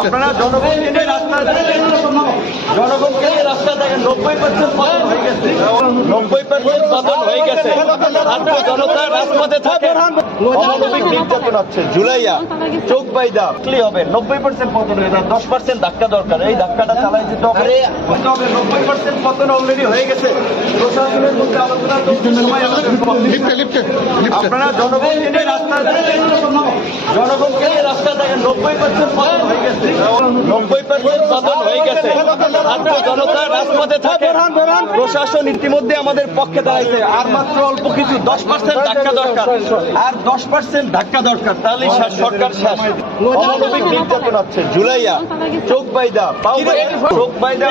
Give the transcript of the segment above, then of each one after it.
আপনারা জনগণকে রাস্তা দেখেন 90% পতন হয়ে গেছে, 90% পতন হয়ে গেছে। ছাত্র জনতা রাজপথে থাকে, অমানবিক নির্যাতন হচ্ছে, জুলাইয়া চোখ বাইদা ক্লি হবে। 90% পতন হয়ে যায়, 10% ধাক্কা দরকার। এই ধাক্কাটা চালাই যেতে হবে। 90% পতন অলরেডি হয়ে গেছে। প্রশাসনের মধ্যে আলোচনা চলছে, সময় আপনারা জনগণকে রাস্তা দেখেন 90% পতন হয়ে গেছে, 90% পতন হয়ে গেছে। ছাত্র জনতা রাজপথে থাকে, প্রশাসন ইতিমধ্যে আমাদের পক্ষে দাঁড়াইছে। আর মাত্র অল্প কিছু 10% ধাক্কা দরকার, আর 10% ধাক্কা দরকার, তাহলে সরকার শেষ। অমানবিক নির্যাতন হচ্ছে, জুলাইয়া চোখ বাইদা চোখ বাইদা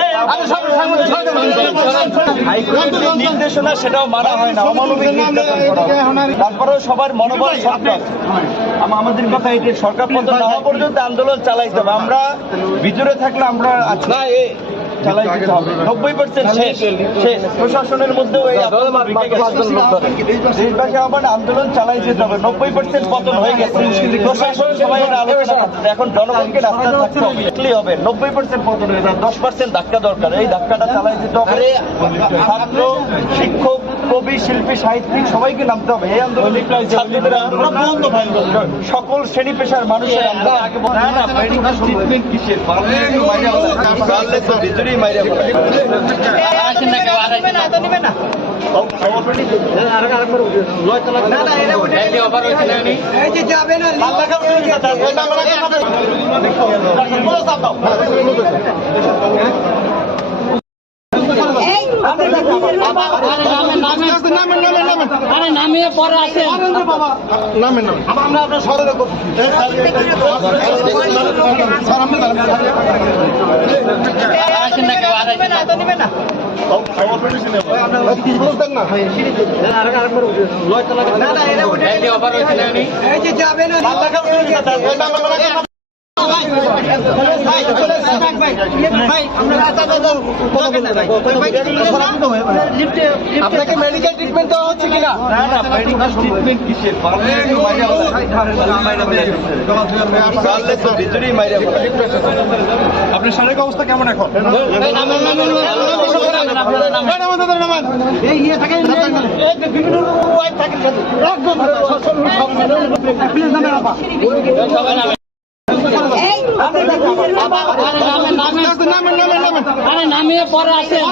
হাইকোর্টের যে নির্দেশনা সেটাও মানা হয় না, অমানবিক নির্যাতন করা হয়। তারপরেও সবার মনোবল সরকার, আমাদের কথা এটি সরকার পতন না হওয়া পর্যন্ত আন্দোলন চালাইতে হবে। আমরা ভিতরে থাকলে আমরা চালাই দিতে হবে। 90% শেষ। প্রশাসনের মধ্যেও দেশবাসী আমার আন্দোলন চালাই যেতে হবে। 90% পতন হয়ে গেছে, প্রশাসন সবাই আলোচনা করছে। এখন জনগণকে রাস্তায় থাকতে হবে। 90% পতন হয়ে যায়, 10% ধাক্কা দরকার। এই ধাক্কাটা চালাই যেতে হবে। ছাত্র, শিক্ষক, কবি, শিল্পী, সাহিত্যিক সবাইকে নামতে হবে। এই আন্দোলন ছাত্রদের আন্দোলন, সকল শ্রেণী পেশার মানুষের আন্দোলন। নামিয়ে পরে আসেন, নামেন আমরা আপনার সদরে করছি। আপনাকে মেডিকেল ট্রিটমেন্ট দেওয়া হচ্ছে কিনা? না না, মেডিকেল ট্রিটমেন্ট কিসের? আপনার শারীরিক অবস্থা কেমন এখন? নামিয়ে পরে আসেন।